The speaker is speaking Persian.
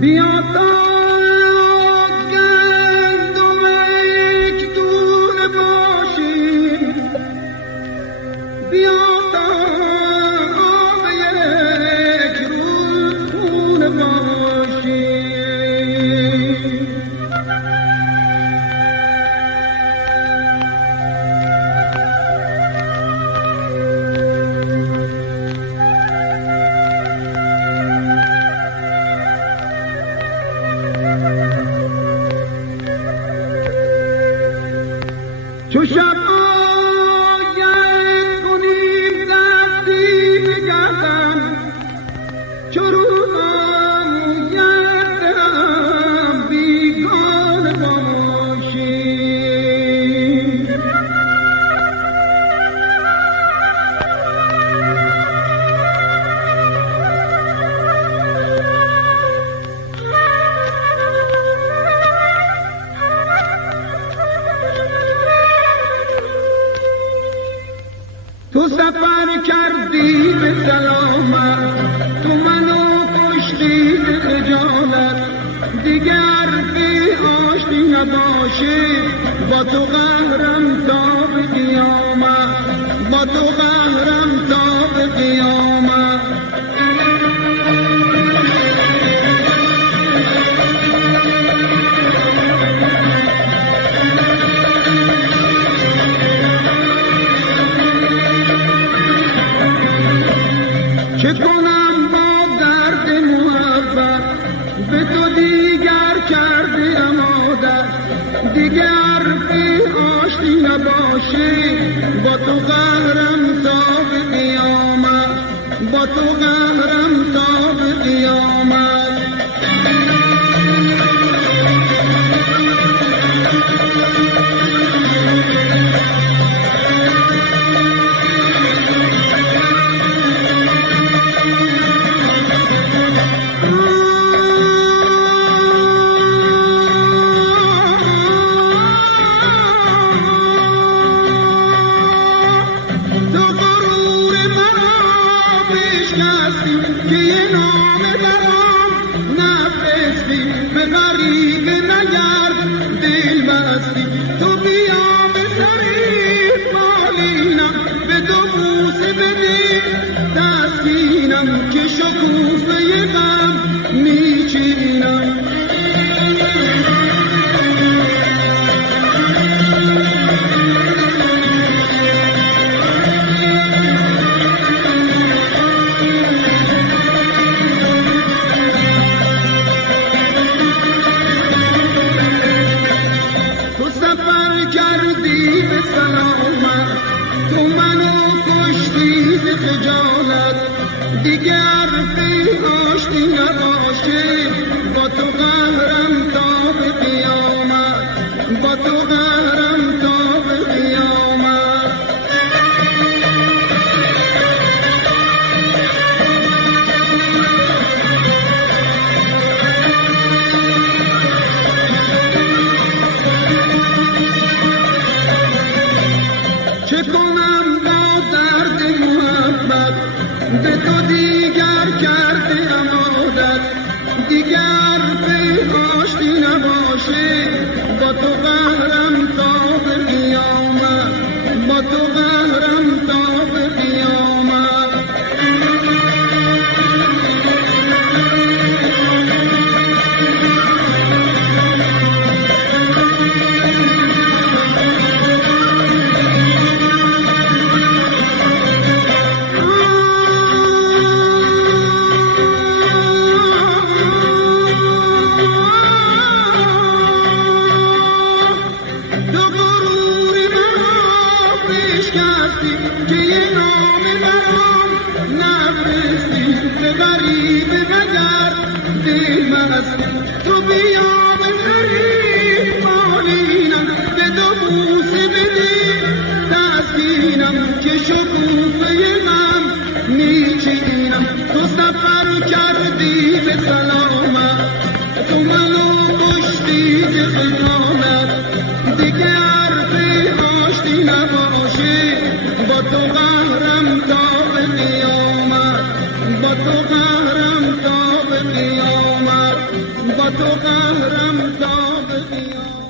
بیا تا گندم یک دونه باشیم، بیا تا آب یک رودخونه باشیم. چو شب آید کنیم دستی بگردم، چو روز آید دلم بیگانه باشیم. تو سفر کردی به سلامت، تو منو کشتی به خجالت، دیگر بی آشتی نباشی، با تو قهرم تا به قیامت، با تو قهرم تا به قیامت. چه کنم با درد محبت، به تو دیگر کردیم عادت، دیگر بی آشتی نباشی، با تو قهرم تا به قیامت، با تو قهرم تا به قیامت. که یه نامه برام نفرستی، به غریب نگرد دل بستی، تو بیا به سریف بالینم، به دو بوسه بده تسکینم، که شکوفه غم میچینم. کردی به سلامت، تو منو کشتی به خجالت، دیگر بی آشتی نباشی، با تو قهرم تا به قیامت، با تو قهرم تا به قیامت. چه کنم با درد محبت، به تو دیگر کردیم عادت، دیگر بی آشتی نباشی، با تو قهرم تا به قیامت، با تو قهرم تا به قیامت. که یه نامه برام نفرستی، به غریب نگرد دل بستی، تو بیا به سریف بالینم، به دو بوسه بده تسکینم، که شکوفه غم میچینم. تو سفر کردی به سلامت، تو منو کشتی به خجالت، دیگر بی آشتی نباشی، با تو قهرم تا به قیامت، با با تو قهرم تا به قیامت.